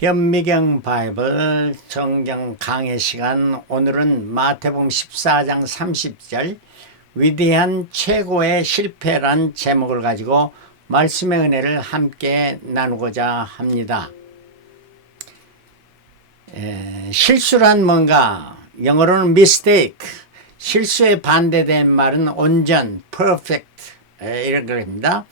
현미경 바이블 성경 강해 시간, 오늘은 마태복음 14장 30절 위대한 최고의 실패란 제목을 가지고 말씀의 은혜를 함께 나누고자 합니다. 실수란 뭔가? 영어로는 mistake, 실수에 반대된 말은 온전, perfect, 이런 겁니다.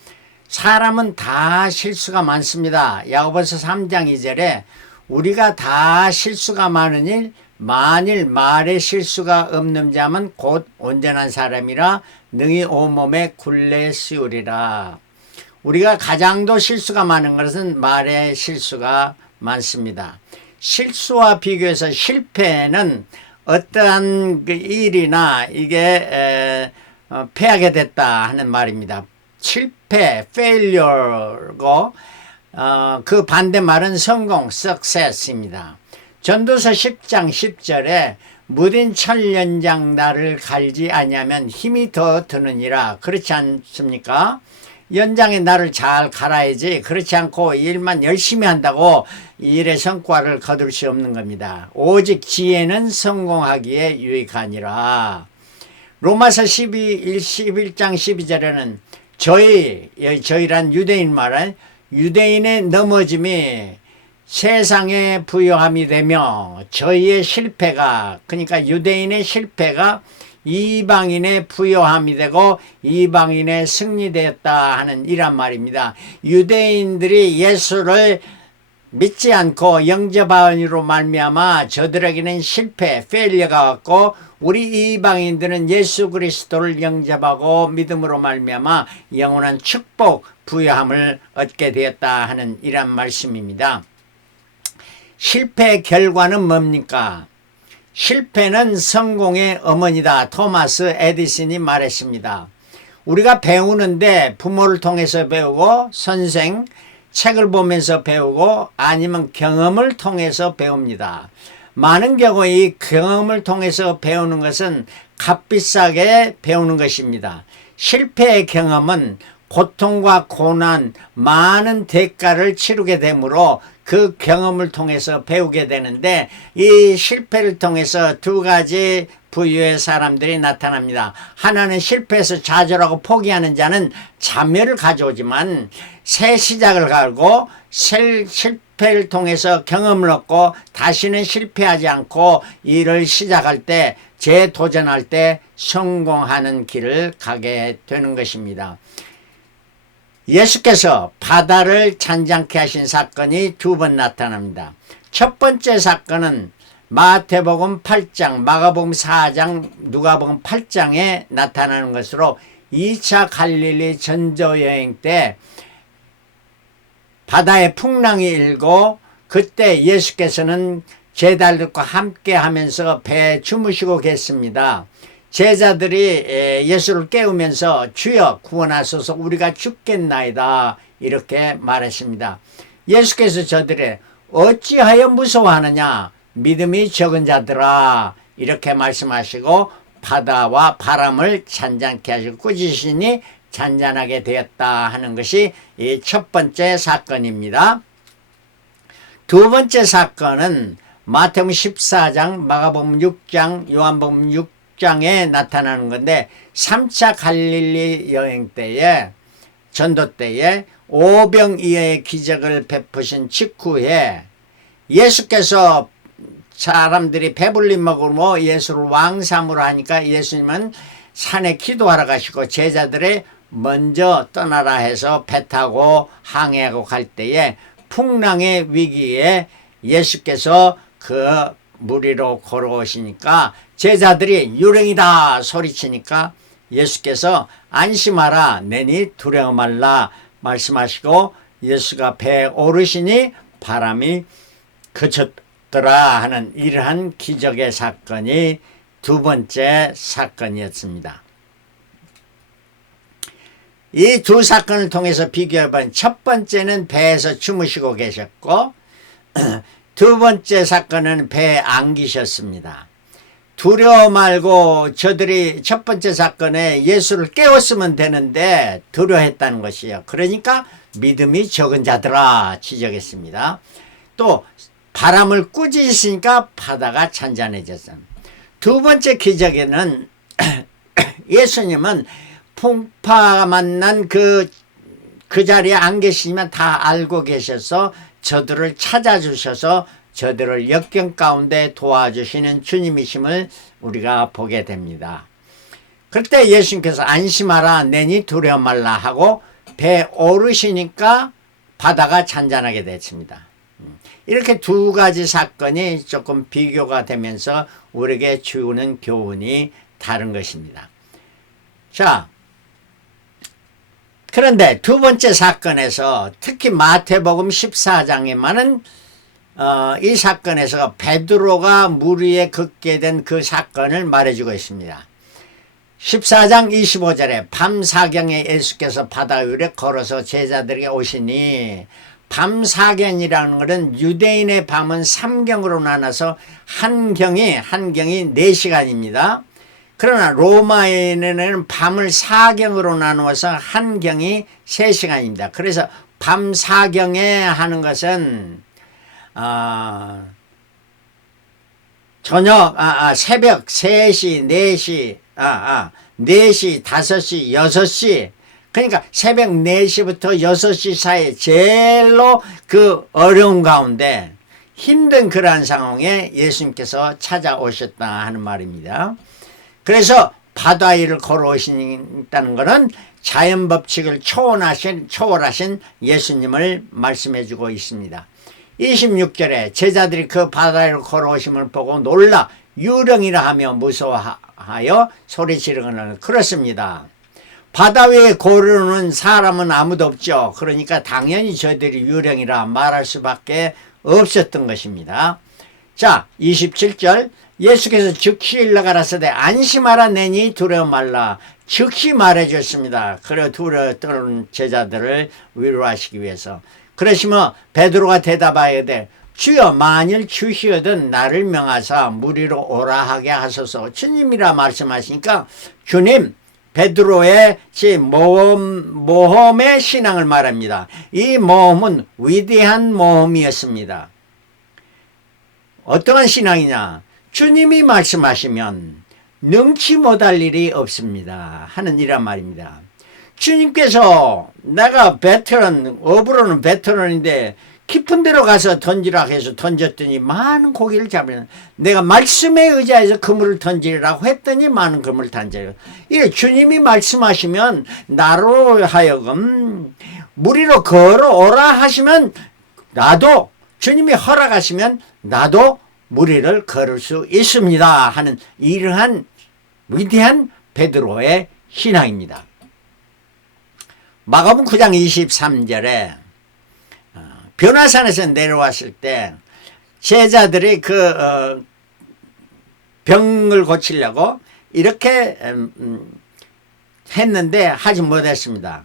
사람은 다 실수가 많습니다. 야고보서 3장 2절에 우리가 다 실수가 많으니 만일 말에 실수가 없는 자면 곧 온전한 사람이라 능히 온몸에 굴레 씌우리라. 우리가 가장도 실수가 많은 것은 말에 실수가 많습니다. 실수와 비교해서 실패는 어떠한 일이나 이게 패하게 됐다 하는 말입니다. 실패, failure고 그 반대말은 성공, success입니다. 전도서 10장 10절에 무딘 철연장 나를 갈지 아니하면 힘이 더 드느니라. 그렇지 않습니까? 연장에 나를 잘 갈아야지, 그렇지 않고 일만 열심히 한다고 일의 성과를 거둘 수 없는 겁니다. 오직 지혜는 성공하기에 유익하니라. 로마서 11장 12절에는 저희란 유대인 말은 유대인의 넘어짐이 세상의 부요함이 되며 저희의 실패가, 그러니까 유대인의 실패가 이방인의 부요함이 되고 이방인의 승리되었다 하는 이란 말입니다. 유대인들이 예수를 믿지 않고 영접함으로 말미암아 저들에게는 실패, 페일리어가 왔고, 우리 이방인들은 예수 그리스도를 영접하고 믿음으로 말미암아 영원한 축복, 부요함을 얻게 되었다 하는 이란 말씀입니다. 실패의 결과는 뭡니까? 실패는 성공의 어머니다. 토마스 에디슨이 말했습니다. 우리가 배우는데 부모를 통해서 배우고, 선생, 책을 보면서 배우고, 아니면 경험을 통해서 배웁니다. 많은 경우 이 경험을 통해서 배우는 것은 값비싸게 배우는 것입니다. 실패의 경험은 고통과 고난, 많은 대가를 치르게 되므로 그 경험을 통해서 배우게 되는데, 이 실패를 통해서 두 가지 부류의 사람들이 나타납니다. 하나는 실패해서 좌절하고 포기하는 자는 자멸을 가져오지만, 새 시작을 갈고 실패를 통해서 경험을 얻고 다시는 실패하지 않고 일을 시작할 때, 재도전할 때 성공하는 길을 가게 되는 것입니다. 예수께서 바다를 잔잔케 하신 사건이 두 번 나타납니다. 첫 번째 사건은 마태복음 8장, 마가복음 4장, 누가복음 8장에 나타나는 것으로 2차 갈릴리 전도여행 때 바다에 풍랑이 일고, 그때 예수께서는 제자들과 함께 하면서 배에 주무시고 계십니다. 제자들이 예수를 깨우면서 주여 구원하소서 우리가 죽겠나이다 이렇게 말했습니다. 예수께서 저들의 어찌하여 무서워하느냐, 믿음이 적은 자들아 이렇게 말씀하시고 바다와 바람을 잔잔케 하시고 꾸짖으시니 잔잔하게 되었다 하는 것이 이 첫 번째 사건입니다. 두 번째 사건은 마태복음 14장, 마가복음 6장, 요한복음 6장에 나타나는 건데, 3차 갈릴리 여행 때에, 전도 때에 오병이어의 기적을 베푸신 직후에 예수께서 사람들이 배불리 먹으며 예수를 왕삼으로 하니까 예수님은 산에 기도하러 가시고 제자들의 먼저 떠나라 해서 배 타고 항해하고 갈 때에 풍랑의 위기에 예수께서 그 물 위로 걸어오시니까 제자들이 유령이다 소리치니까 예수께서 안심하라, 내니 두려워 말라 말씀하시고 예수가 배에 오르시니 바람이 그쳤더라 하는 이러한 기적의 사건이 두 번째 사건이었습니다. 이 두 사건을 통해서 비교해보면, 첫 번째는 배에서 주무시고 계셨고 두 번째 사건은 배에 안기셨습니다. 두려워 말고 저들이 첫 번째 사건에 예수를 깨웠으면 되는데 두려워했다는 것이에요. 그러니까 믿음이 적은 자들아 지적했습니다. 또 바람을 꾸짖으니까 바다가 잔잔해졌어요. 두 번째 기적에는 예수님은 풍파가 만난 그 자리에 안 계시지만 다 알고 계셔서 저들을 찾아주셔서 저들을 역경 가운데 도와주시는 주님이심을 우리가 보게 됩니다. 그때 예수님께서 안심하라 내니 두려워 말라 하고 배 오르시니까 바다가 잔잔하게 됐습니다. 이렇게 두 가지 사건이 조금 비교가 되면서 우리에게 주는 교훈이 다른 것입니다. 자, 그런데 두 번째 사건에서 특히 마태복음 14장에만은 이 사건에서 베드로가 물 위에 걷게 된 그 사건을 말해주고 있습니다. 14장 25절에 밤사경에 예수께서 바다 위에 걸어서 제자들에게 오시니, 밤사경이라는 것은 유대인의 밤은 3경으로 나눠서 한 경이 4시간입니다. 그러나 로마인에는 밤을 4경으로 나누어서 한 경이 3시간입니다. 그래서 밤사경에 하는 것은 저녁 새벽 3시, 4시, 4시, 5시, 6시, 그러니까 새벽 4시부터 6시 사이 제일로 그 어려운 가운데 힘든 그러한 상황에 예수님께서 찾아오셨다 하는 말입니다. 그래서 바다 위를 걸어오신다는 것은 자연법칙을 초월하신 예수님을 말씀해 주고 있습니다. 26절에 제자들이 그 바다 위를 걸어오심을 보고 놀라 유령이라 하며 무서워하여 소리 지르거나 그렇습니다. 바다 위에 걸어오는 사람은 아무도 없죠. 그러니까 당연히 저들이 유령이라 말할 수밖에 없었던 것입니다. 자, 27절 예수께서 즉시 일러가라사대 안심하라 내니 두려워 말라. 즉시 말해줬습니다. 그래 두려워 떠는 제자들을 위로하시기 위해서. 그러시면 베드로가 대답하여 돼 주여 만일 주시거든 나를 명하사 물 위로 오라 하게 하소서. 주님이라 말씀하시니까 주님 베드로의 모험의 신앙을 말합니다. 이 모험은 위대한 모험이었습니다. 어떠한 신앙이냐? 주님이 말씀하시면 능치 못할 일이 없습니다 하는 이란 말입니다. 주님께서 내가 베테랑, 어부로는 베테랑인데 깊은 데로 가서 던지라고 해서 던졌더니 많은 고기를 잡으면 내가 말씀에 의지해서 그물을 던지라고 했더니 많은 그물을 던져요. 이게 주님이 말씀하시면 나로 하여금 물 위로 걸어오라 하시면 나도 주님이 허락하시면 나도 물 위를 걸을 수 있습니다 하는 이러한 위대한 베드로의 신앙입니다. 마가복음 9장 23절에 변화산에서 내려왔을 때 제자들이 그 병을 고치려고 이렇게 했는데 하지 못했습니다.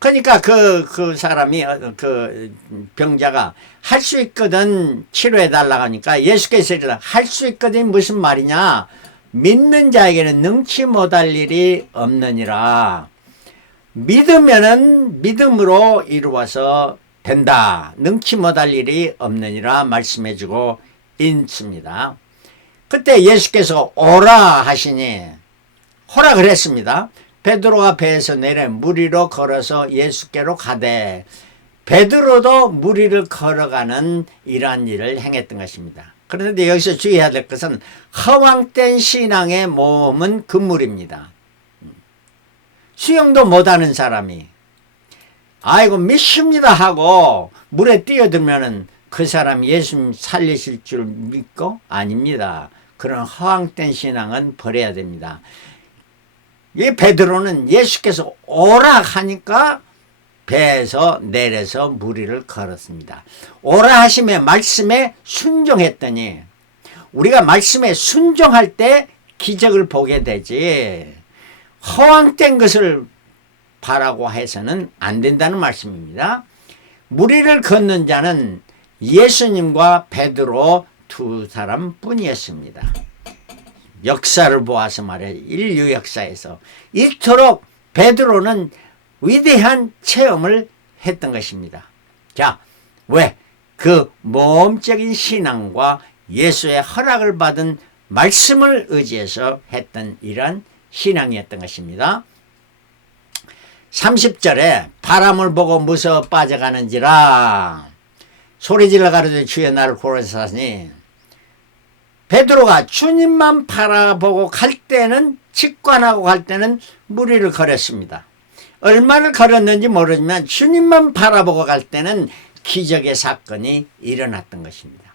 그러니까 그 사람이 그 병자가 할 수 있거든 치료해 달라고 하니까 예수께서 할 수 있거든 무슨 말이냐? 믿는 자에게는 능치 못할 일이 없느니라. 믿으면은 믿음으로 이루어서 된다. 능치 못할 일이 없느니라 말씀해 주고 있습니다. 그때 예수께서 오라 하시니 허락을 했습니다. 베드로가 배에서 내려 물 위로 걸어서 예수께로 가되 베드로도 물 위를 걸어가는 이러한 일을 행했던 것입니다. 그런데 여기서 주의해야 될 것은 허황된 신앙의 모험은 금물입니다. 수영도 못하는 사람이 아이고 믿습니다 하고 물에 뛰어들면은 그 사람 예수님 살리실 줄 믿고? 아닙니다. 그런 허황된 신앙은 버려야 됩니다. 이 베드로는 예수께서 오라 하니까 배에서 내려서 물 위를 걸었습니다. 오라 하심의 말씀에 순종했더니 우리가 말씀에 순종할 때 기적을 보게 되지 허황된 것을 바라고 해서는 안 된다는 말씀입니다. 물 위를 걷는 자는 예수님과 베드로 두 사람 뿐이었습니다. 역사를 보아서 말해 인류 역사에서 이토록 베드로는 위대한 체험을 했던 것입니다. 자, 왜? 그 모험적인 신앙과 예수의 허락을 받은 말씀을 의지해서 했던 이러한 신앙이었던 것입니다. 30절에 바람을 보고 무서워 빠져가는지라 소리질러 가로되 주여 나를 구원하사 하시니, 베드로가 주님만 바라보고 갈 때는, 직관하고 갈 때는 무리를 걸었습니다. 얼마를 걸었는지 모르지만 주님만 바라보고 갈 때는 기적의 사건이 일어났던 것입니다.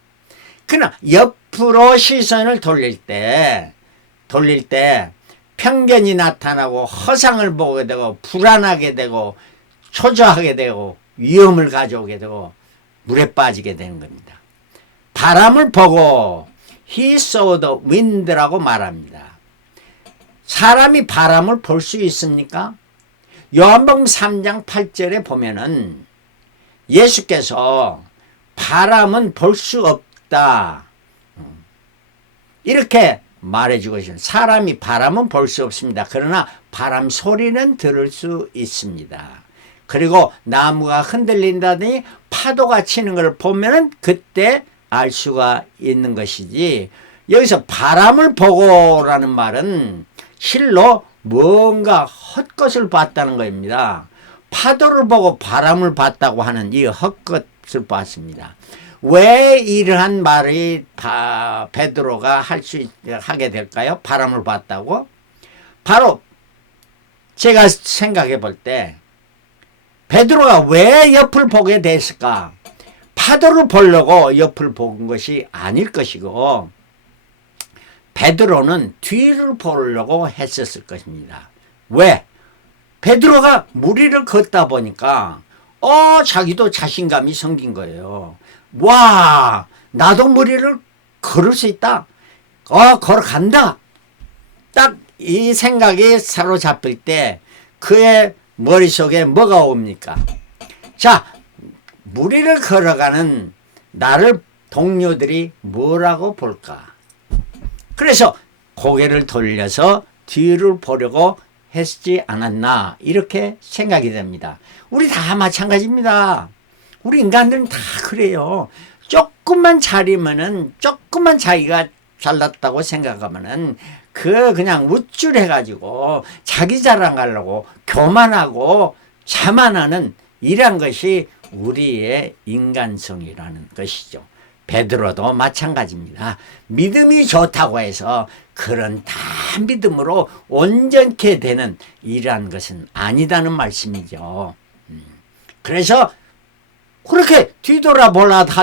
그러나 옆으로 시선을 돌릴 때 편견이 나타나고 허상을 보게 되고 불안하게 되고 초조하게 되고 위험을 가져오게 되고 물에 빠지게 되는 겁니다. 바람을 보고 He saw the wind라고 말합니다. 사람이 바람을 볼 수 있습니까? 요한복음 3장 8절에 보면은 예수께서 바람은 볼 수 없다 이렇게 말해주고 있습니다. 사람이 바람은 볼 수 없습니다. 그러나 바람 소리는 들을 수 있습니다. 그리고 나무가 흔들린다더니 파도가 치는 걸 보면은 그때 알 수가 있는 것이지, 여기서 바람을 보고라는 말은 실로 뭔가 헛것을 봤다는 겁니다. 파도를 보고 바람을 봤다고 하는 이 헛것을 봤습니다. 왜 이러한 말이 베드로가 하게 될까요? 바람을 봤다고? 바로 제가 생각해 볼 때 베드로가 왜 옆을 보게 됐을까? 파도를 보려고 옆을 본 것이 아닐 것이고, 베드로는 뒤를 보려고 했었을 것입니다. 왜? 베드로가 무리를 걷다 보니까 자기도 자신감이 생긴 거예요. 와, 나도 무리를 걸을 수 있다. 걸어간다. 딱 이 생각이 사로잡힐 때 그의 머릿속에 뭐가 옵니까? 자, 무리를 걸어가는 나를 동료들이 뭐라고 볼까? 그래서 고개를 돌려서 뒤를 보려고 했지 않았나, 이렇게 생각이 됩니다. 우리 다 마찬가지입니다. 우리 인간들은 다 그래요. 조금만 잘하면은, 조금만 자기가 잘났다고 생각하면은 그냥 우쭐해가지고 자기 자랑하려고 교만하고 자만하는 이런 것이 우리의 인간성이라는 것이죠. 베드로도 마찬가지입니다. 믿음이 좋다고 해서 그런 다 믿음으로 온전케 되는 이러한 것은 아니다는 말씀이죠. 그래서 그렇게 뒤돌아보려고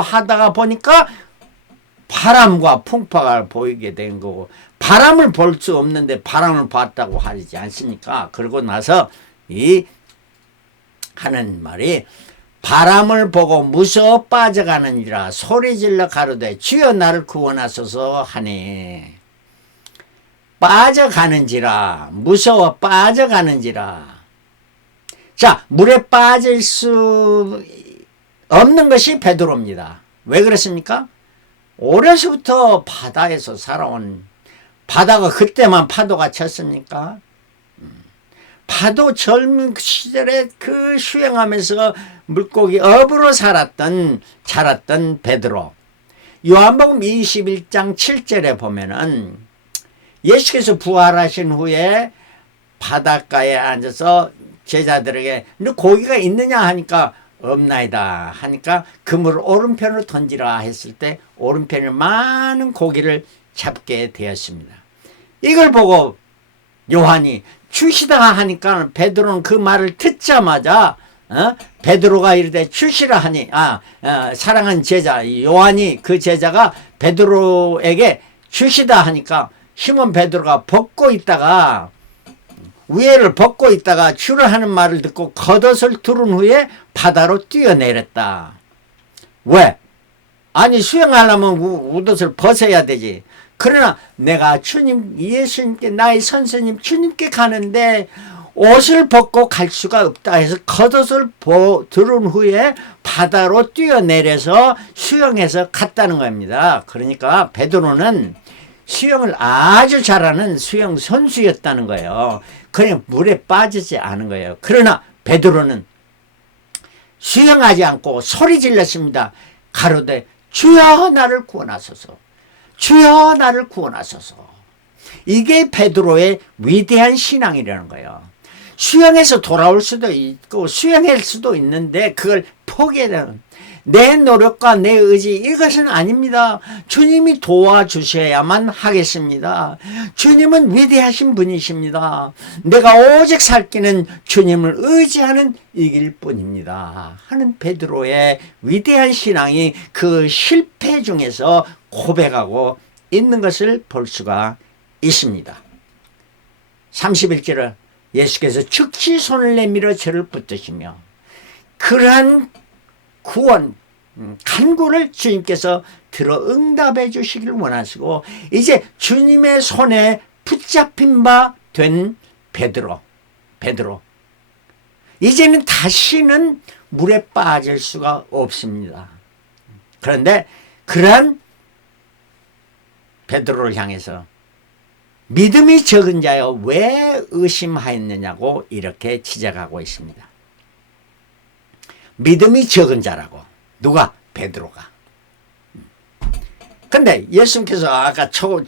하다가 보니까 바람과 풍파가 보이게 된 거고, 바람을 볼 수 없는데 바람을 봤다고 하지 않습니까? 그러고 나서 이 하는 말이 바람을 보고 무서워 빠져가느니라 소리질러 가로되 주여 나를 구원하소서 하니, 빠져가는지라, 무서워 빠져가는지라. 자, 물에 빠질 수 없는 것이 베드로입니다. 왜 그렇습니까? 어려서부터 바다에서 살아온, 바다가 그때만 파도가 쳤습니까? 파도 젊은 시절에 그 수영하면서 물고기 업으로 자랐던 베드로. 요한복음 21장 7절에 보면은 예수께서 부활하신 후에 바닷가에 앉아서 제자들에게 너 고기가 있느냐 하니까 없나이다 하니까 그물을 오른편으로 던지라 했을 때 오른편에 많은 고기를 잡게 되었습니다. 이걸 보고 요한이 주시다 하니까 베드로는 그 말을 듣자마자 베드로가 이르되 주시라 하니 사랑하는 제자 요한이, 그 제자가 베드로에게 주시다 하니까 시몬 베드로가 위에를 벗고 있다가 주를 하는 말을 듣고 겉옷을 두른 후에 바다로 뛰어내렸다. 왜? 아니 수영하려면 옷을 벗어야 되지. 그러나 내가 예수님께, 나의 선생님 주님께 가는데 옷을 벗고 갈 수가 없다 해서 겉옷을 두른 후에 바다로 뛰어내려서 수영해서 갔다는 겁니다. 그러니까 베드로는 수영을 아주 잘하는 수영 선수였다는 거예요. 그냥 물에 빠지지 않은 거예요. 그러나 베드로는 수영하지 않고 소리 질렀습니다. 가로되 주여 나를 구원하소서. 주여 나를 구원하소서. 이게 베드로의 위대한 신앙이라는 거예요. 수영해서 돌아올 수도 있고 수영할 수도 있는데 그걸 포기하는, 내 노력과 내 의지 이것은 아닙니다. 주님이 도와주셔야만 하겠습니다. 주님은 위대하신 분이십니다. 내가 오직 살 길은 주님을 의지하는 이길 뿐입니다 하는 베드로의 위대한 신앙이 그 실패 중에서 고백하고 있는 것을 볼 수가 있습니다. 31절에 예수께서 즉시 손을 내밀어 저를 붙드시며 그러한 구원, 간구를 주님께서 들어 응답해 주시길 원하시고, 이제 주님의 손에 붙잡힌 바 된 베드로, 이제는 다시는 물에 빠질 수가 없습니다. 그런데 그러한 베드로를 향해서 믿음이 적은 자여 왜 의심하였느냐고 이렇게 지적하고 있습니다. 믿음이 적은 자라고. 누가? 베드로가. 근데 예수님께서 아까 첫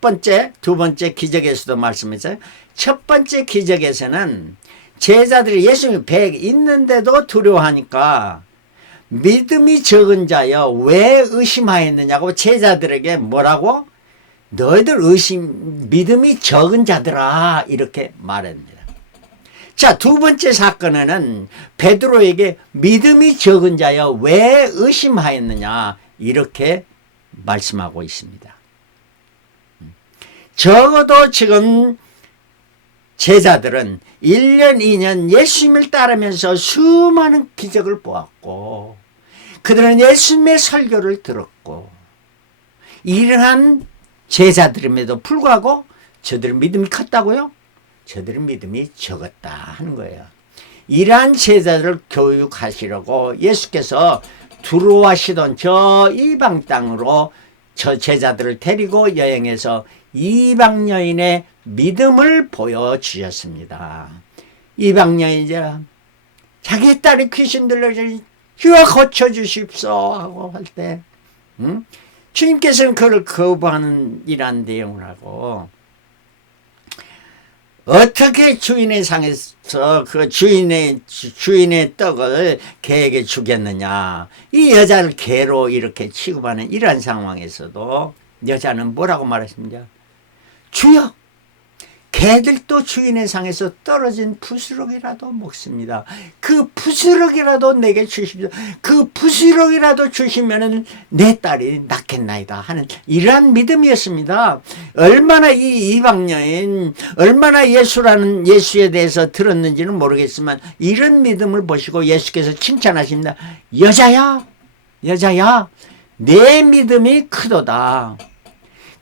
번째, 두 번째 기적에서도 말씀했어요. 첫 번째 기적에서는 제자들이 예수님이 배에 있는데도 두려워하니까 믿음이 적은 자여 왜 의심하였느냐고 제자들에게 뭐라고? 너희들 믿음이 적은 자들아 이렇게 말합니다. 자, 두 번째 사건에는 베드로에게 믿음이 적은 자여 왜 의심하였느냐 이렇게 말씀하고 있습니다. 적어도 지금 제자들은 1년, 2년 예수님을 따르면서 수많은 기적을 보았고 그들은 예수님의 설교를 들었고 이러한 제자들임에도 불구하고 저들 믿음이 컸다고요? 저들은 믿음이 적었다 하는 거예요. 이러한 제자들을 교육하시려고 예수께서 두로하시던 저 이방 땅으로 저 제자들을 데리고 여행해서 이방 여인의 믿음을 보여주셨습니다. 이방 여인이자 자기 딸이 귀신 들려서 주여 고쳐주십시오 하고 할 때 주님께서는 그를 거부하는 이러한 내용을 하고 어떻게 주인의 상에서 그 주인의 떡을 개에게 주겠느냐. 이 여자를 개로 이렇게 취급하는 이러한 상황에서도 여자는 뭐라고 말했습니까? 주여, 개들도 주인의 상에서 떨어진 부스럭이라도 먹습니다. 그 부스럭이라도 내게 주십시오. 그 부스럭이라도 주시면은 내 딸이 낫겠나이다 하는 이러한 믿음이었습니다. 얼마나 이 이방 여인, 얼마나 예수에 대해서 들었는지는 모르겠지만 이런 믿음을 보시고 예수께서 칭찬하십니다. 여자야, 내 믿음이 크도다.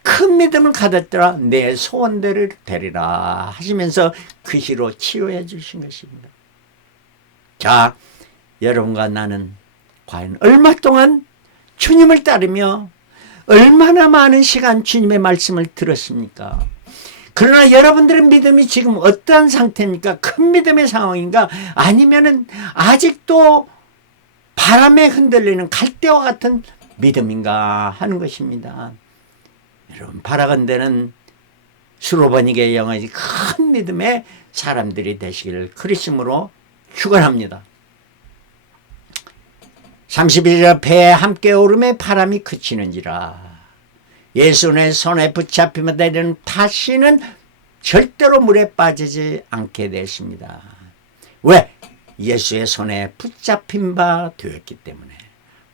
큰 믿음을 가졌더라 내 소원대를 되리라 하시면서 그 시로 치유해 주신 것입니다. 자, 여러분과 나는 과연 얼마 동안 주님을 따르며 얼마나 많은 시간 주님의 말씀을 들었습니까? 그러나 여러분들의 믿음이 지금 어떠한 상태입니까? 큰 믿음의 상황인가? 아니면은 아직도 바람에 흔들리는 갈대와 같은 믿음인가 하는 것입니다. 여러분, 바라건대는 수로번이게 영원히 큰 믿음의 사람들이 되시기를 그리스도로 축원합니다. 31절 배에 함께 오름에 바람이 그치는지라 예수의 손에 붙잡히면 되는 다시는 절대로 물에 빠지지 않게 됐습니다. 왜? 예수의 손에 붙잡힌 바 되었기 때문에.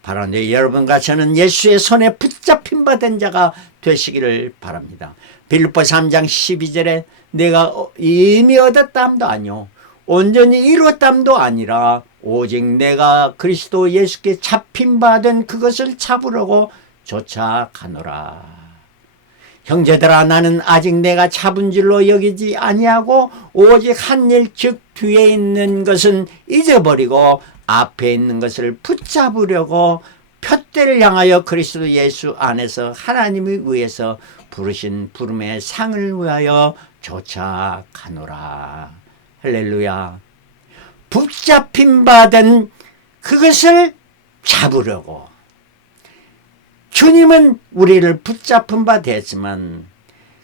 바로 여러분과 저는 예수의 손에 붙잡힌 바 된 자가 되시기를 바랍니다. 빌립보 3장 12절에 내가 이미 얻었담도 아니요 온전히 이루었담도 아니라 오직 내가 그리스도 예수께 잡힌 바 된 그것을 잡으려고 쫓아가노라. 형제들아, 나는 아직 내가 잡은 줄로 여기지 아니하고 오직 한 일 즉 뒤에 있는 것은 잊어버리고 앞에 있는 것을 붙잡으려고 푯대를 향하여 그리스도 예수 안에서 하나님이 위해서 부르신 부름의 상을 위하여 쫓아가노라. 할렐루야. 붙잡힌 바 된 그것을 잡으려고. 주님은 우리를 붙잡은 바 되었지만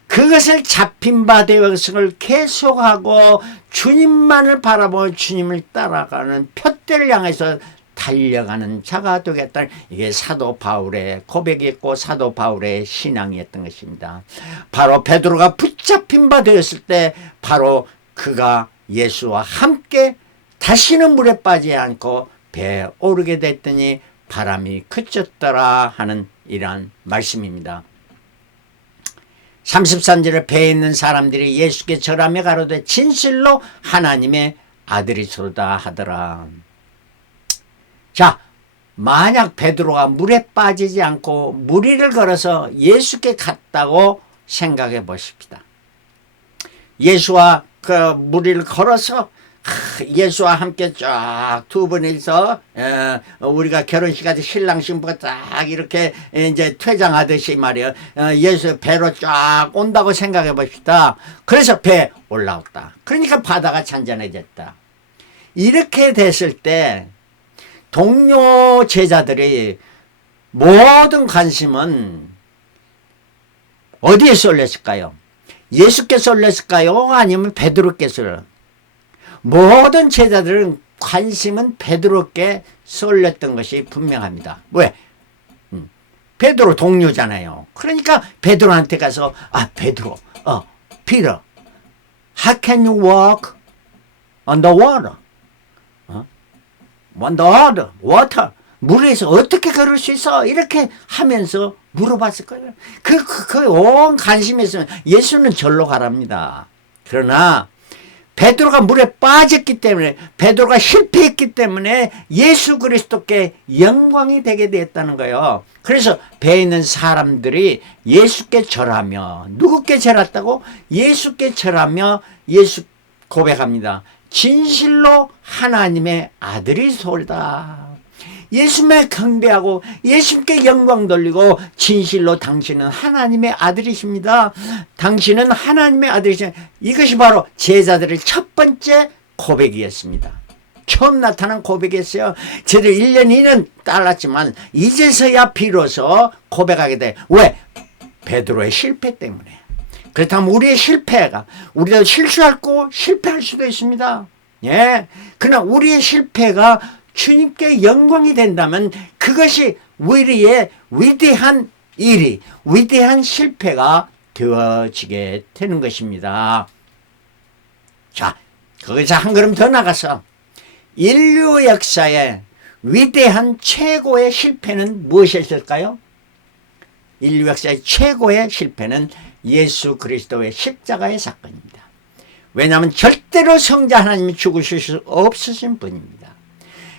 그것을 잡힌 바 되었음을 계속하고 주님만을 바라보고 주님을 따라가는 푯대를 향해서 달려가는 자가 되겠다는, 이게 사도 바울의 고백이었고 사도 바울의 신앙이었던 것입니다. 바로 베드로가 붙잡힌 바 되었을 때 바로 그가 예수와 함께 다시는 물에 빠지지 않고 배에 오르게 됐더니 바람이 그쳤더라 하는 이러한 말씀입니다. 33절에 배에 있는 사람들이 예수께 절하며 가로되 진실로 하나님의 아들이소다 하더라. 자, 만약 베드로가 물에 빠지지 않고 물 위를 걸어서 예수께 갔다고 생각해 보십시다. 예수와 그 물 위를 걸어서 예수와 함께 쫙 두 분이서 우리가 결혼식까지 신랑 신부가 딱 이렇게 이제 퇴장하듯이 말이에요. 예수 배로 쫙 온다고 생각해 봅시다. 그래서 배에 올라왔다. 그러니까 바다가 잔잔해졌다. 이렇게 됐을 때 동료 제자들이 모든 관심은 어디에 쏠렸을까요? 예수께 쏠렸을까요? 아니면 베드로께 쏠렸을까요? 모든 제자들은 관심은 베드로께 쏠렸던 것이 분명합니다. 왜? 베드로 동료잖아요. 그러니까 베드로한테 가서 베드로, Peter, how can you walk on the water? on the water. 물에서 어떻게 걸을 수 있어? 이렇게 하면서 물어봤을 거예요. 온 관심이 있으면 예수는 절로 가랍니다. 그러나 베드로가 물에 빠졌기 때문에, 베드로가 실패했기 때문에 예수 그리스도께 영광이 되게 되었다는 거예요. 그래서 배에 있는 사람들이 예수께 절하며, 누구께 절했다고? 예수께 절하며 예수 고백합니다. 진실로 하나님의 아들이소이다. 예수님을 경배하고 예수님께 영광 돌리고 진실로 당신은 하나님의 아들이십니다. 당신은 하나님의 아들이십니다. 이것이 바로 제자들의 첫 번째 고백이었습니다. 처음 나타난 고백이었어요. 저들 1년 2년 따랐지만 이제서야 비로소 고백하게 돼. 왜? 베드로의 실패 때문에. 그렇다면 우리의 실패가, 우리도 실수하고 실패할 수도 있습니다. 예. 그러나 우리의 실패가 주님께 영광이 된다면 그것이 우리의 위대한 일이, 위대한 실패가 되어지게 되는 것입니다. 자, 거기서 한 걸음 더 나가서 인류 역사의 위대한 최고의 실패는 무엇이었을까요? 인류 역사의 최고의 실패는 예수 그리스도의 십자가의 사건입니다. 왜냐하면 절대로 성자 하나님이 죽으실 수 없으신 분입니다.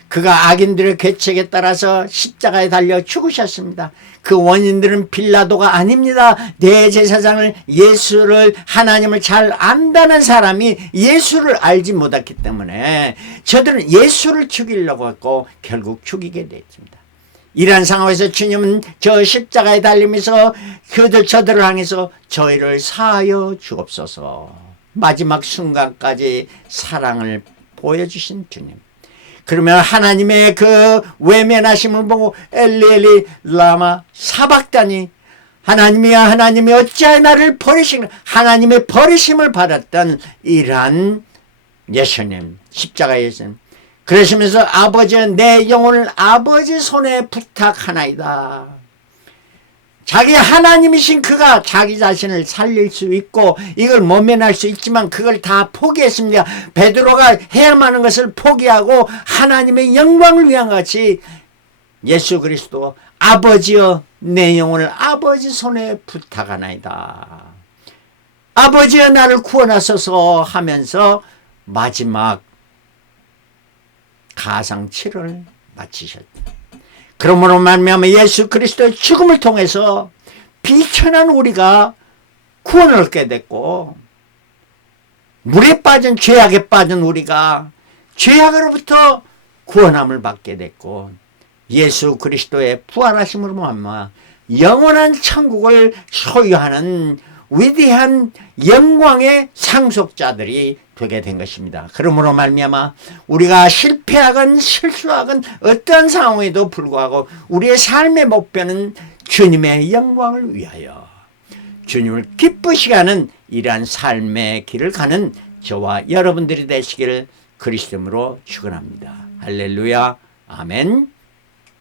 그가 악인들의 계책에 따라서 십자가에 달려 죽으셨습니다. 그 원인들은 빌라도가 아닙니다. 대제사장을, 예수를, 하나님을 잘 안다는 사람이 예수를 알지 못했기 때문에 저들은 예수를 죽이려고 했고 결국 죽이게 됐습니다. 이러한 상황에서 주님은 저 십자가에 달리면서 저들을 향해서 저희를 사하여 주옵소서, 마지막 순간까지 사랑을 보여주신 주님. 그러면 하나님의 그 외면하심을 보고 엘리 라마 사박다니, 하나님이야 하나님이 어찌하여 나를 버리시는, 하나님의 버리심을 받았던 이러한 예수님, 십자가 예수님. 그러시면서 아버지여 내 영혼을 아버지 손에 부탁하나이다. 자기 하나님이신 그가 자기 자신을 살릴 수 있고 이걸 모면할 수 있지만 그걸 다 포기했습니다. 베드로가 해야만 하는 것을 포기하고 하나님의 영광을 위한 같이 예수 그리스도 아버지여 내 영혼을 아버지 손에 부탁하나이다. 아버지여 나를 구원하소서 하면서 마지막 가상치를 마치셨다. 그러므로 말미암아 예수 그리스도의 죽음을 통해서 비천한 우리가 구원을 얻게 됐고, 물에 빠진, 죄악에 빠진 우리가 죄악으로부터 구원함을 받게 됐고, 예수 그리스도의 부활하심으로 말미암아 영원한 천국을 소유하는 위대한 영광의 상속자들이 되게 된 것입니다. 그러므로 말미암아 우리가 실패하건 실수하건 어떠한 상황에도 불구하고 우리의 삶의 목표는 주님의 영광을 위하여 주님을 기쁘시게 하는 이러한 삶의 길을 가는 저와 여러분들이 되시기를 그리스도 이름으로 축원합니다. 할렐루야. 아멘.